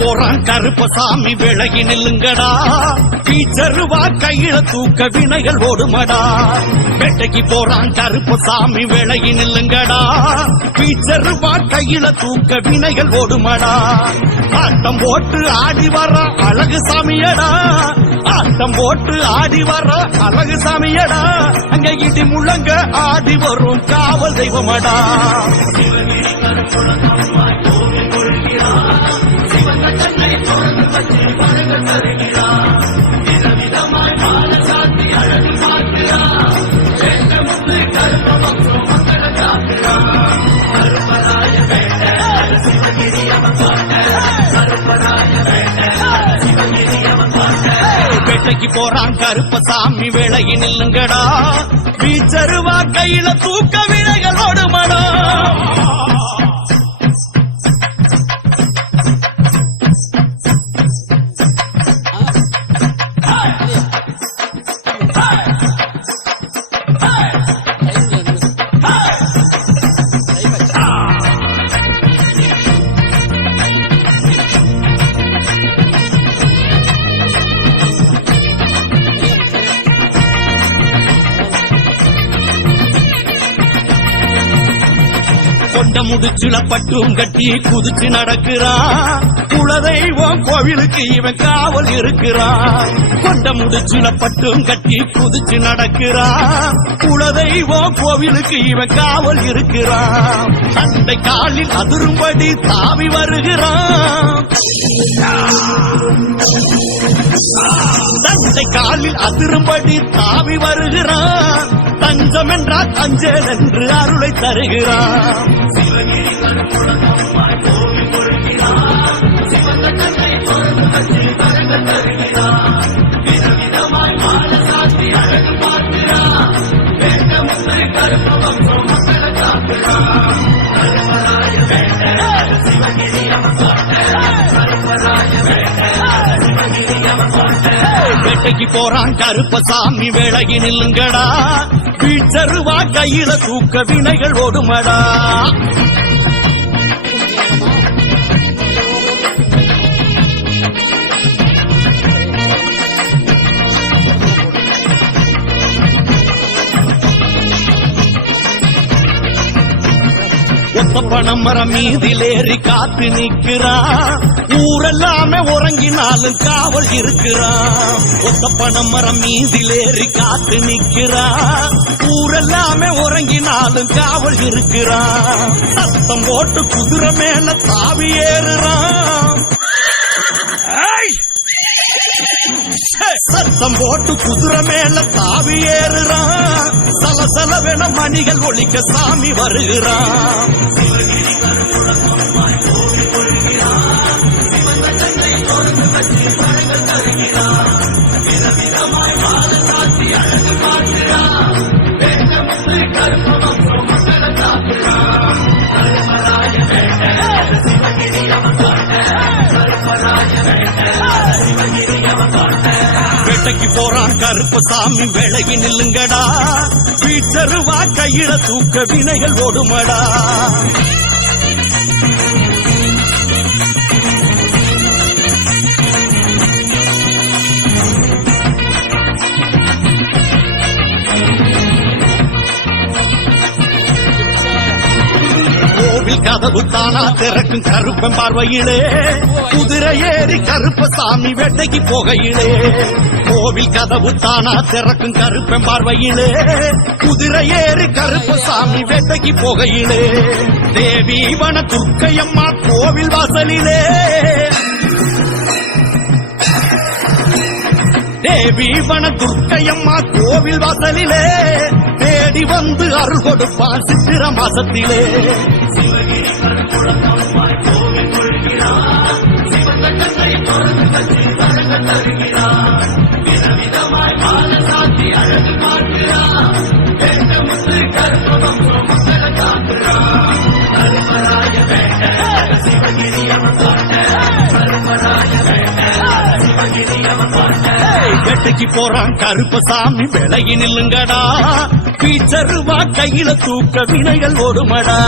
போறான் கருப்பசாமி விலகி நில்லுங்கடா பீச்சருவா கையில தூக்க வினைகள் ஓடுமடா வேட்டைக்கு போறான் கருப்பசாமி விலகி நில்லுங்கடா பீச்சருவா கையில தூக்க வினைகள் ஓடுமடா ஆட்டம் போட்டு ஆடி வர அழகு சாமியடா ஆட்டம் போட்டு ஆடி வர அழகு சாமியடா அங்க இடி முழங்க ஆடி வரும் காவல் தெய்வமடா வேட்டைக்கு போறான் கருப்பசாமி விலகி நில்லுங்கடா பீச்சருவா கையில தூக்க வினைகள் ஓடுமடா கொண்ட முடிச்சுல பட்டும் கட்டி குதிச்சு நடக்கிறான் குலதெய்வம் கோவிலுக்கு இவன் காவல் இருக்கிறான் கொண்ட முடிச்சுல பட்டும் கட்டி குதிச்சு நடக்கிறான் குலதெய்வம் கோவிலுக்கு இவன் காவல் இருக்கிறான் அண்டை காலில் அதிரும்படி தாவி வருகிறான் தந்தை காலில் அதிரும்படி தாவி வருகிறான் தஞ்சம் என்றால் தஞ்சேல் என்று அருளை தருகிறான் வேட்டைக்கு போறான் கருப்பசாமி விலகி நில்லுங்கடா பீச்சருவா கையில தூக்க வினைகள் ஓடுமடா ஒத்த பணமரம் மீதிலேறி காத்து நிற்கிறான் ஊரெல்லாமே உறங்கினாலும் காவல் இருக்கிறான் ஒத்த பணமரம் மீதிலேறி காத்து நிற்கிறான் ஊரெல்லாமே உறங்கினாலும் காவல் இருக்கிறான் சத்தம் போட்டு குதிரை மேல தாவி ஏறுறான் சத்தம் போட்டு குதிரை மேல தாவி ஏறுறான் சலசலவென மணிகள் ஒழிக்க சாமி வருகிறான் வேட்டைக்கு போறான் கருப்பசாமி விலகி நில்லுங்கடா பீச்சருவா கையில தூக்க வினைகள் ஓடுமடா கோவில் கதவு தானா திறக்கும் கருப்பன் பார்வையிலே குதிரை ஏறி கருப்பசாமி வேட்டைக்கு போகையிலே கோவில் கதவு தானா திறக்கும் கருப்பன் பார்வையிலே குதிரை ஏறி கருப்பசாமி வேட்டைக்கு போகையிலே தேவி வன துர்க்கையம்மா கோவில் வாசலிலே தேவி வன துர்க்கையம்மா கோவில் வாசலிலே தேடி வந்து அருள் கொடுப்பான் சித்திர மாசத்திலே வேட்டைக்கு போறான் கருப்பசாமி விலகி நில்லுங்கடா பீச்சருவா கையில தூக்க வினைகள் ஓடுமடா